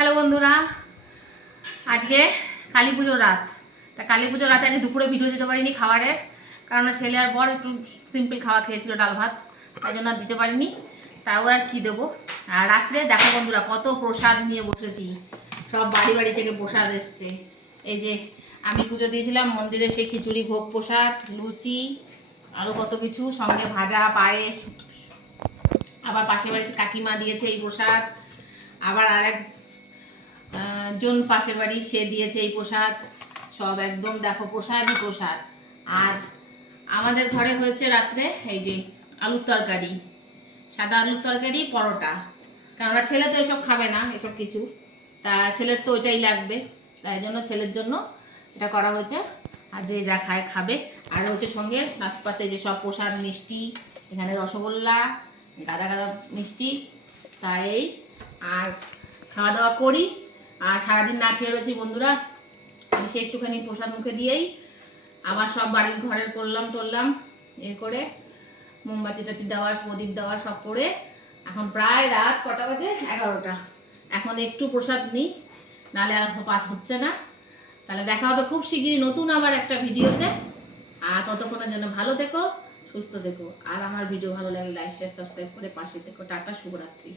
Hello বন্ধুরা, আজকে কালী পুজোর রাত। তা কালী পুজোর রাতে আজকে দুপুরে ভিডিও দিতে পারিনি খাবারের, কারণ ছেলে আর বর একটু সিম্পল খাওয়া খেয়েছিল, ডাল ভাত, তাই জন্য আর দিতে পারিনি। তাও আর কি দেবো। আর রাত্রে দেখো বন্ধুরা, কত প্রসাদ নিয়ে বসেছি। সব বাড়ি বাড়ি থেকে প্রসাদ এসছে। এই যে আমি পুজো দিয়েছিলাম মন্দিরে, সেই খিচুড়ি ভোগ প্রসাদ, লুচি, আরও কত কিছু, সঙ্গে ভাজা, পায়েস। আবার পাশের বাড়িতে কাকিমা দিয়েছে এই প্রসাদ। আবার আরেক জন পাশের বাড়ি, সে দিয়েছে এই প্রসাদ। সব একদম দেখো প্রসাদই প্রসাদ। আর আমাদের ঘরে হয়েছে রাত্রে এই যে আলুর তরকারি, সাদা আলুর তরকারি, পরোটা। কারণ ছেলে তো এসব খাবে না, এসব কিছু। তা ছেলের তো ওইটাই লাগবে, তাই জন্য ছেলের জন্য এটা করা হয়েছে। আর যে যা খায় খাবে। আর হচ্ছে সঙ্গে নাশপাতে যে সব প্রসাদ, মিষ্টি, এখানে রসগোল্লা, গাদা গাদা মিষ্টি। তাই আর খাওয়া দাওয়া করি। আর সারাদিন না খেয়ে রয়েছি বন্ধুরা। আমি সে একটুখানি প্রসাদ মুখে দিয়েই আবার সব বাড়ির ঘরের করলাম এ করে মোমবাতি টাতি দেওয়া, প্রদীপ দেওয়া সব করে এখন প্রায় রাত কটা বাজে, 11টা। এখন একটু প্রসাদ নিই, নাহলে আর পাস হচ্ছে না। তাহলে দেখা হবে খুব শিগগিরই নতুন আবার একটা ভিডিওতে। আর ততক্ষণের জন্য ভালো থেকো, সুস্থ থেকো। আর আমার ভিডিও ভালো লাগলে লাইক শেয়ার সাবস্ক্রাইব করে পাশে থেকো। টাটা, শুভরাত্রি।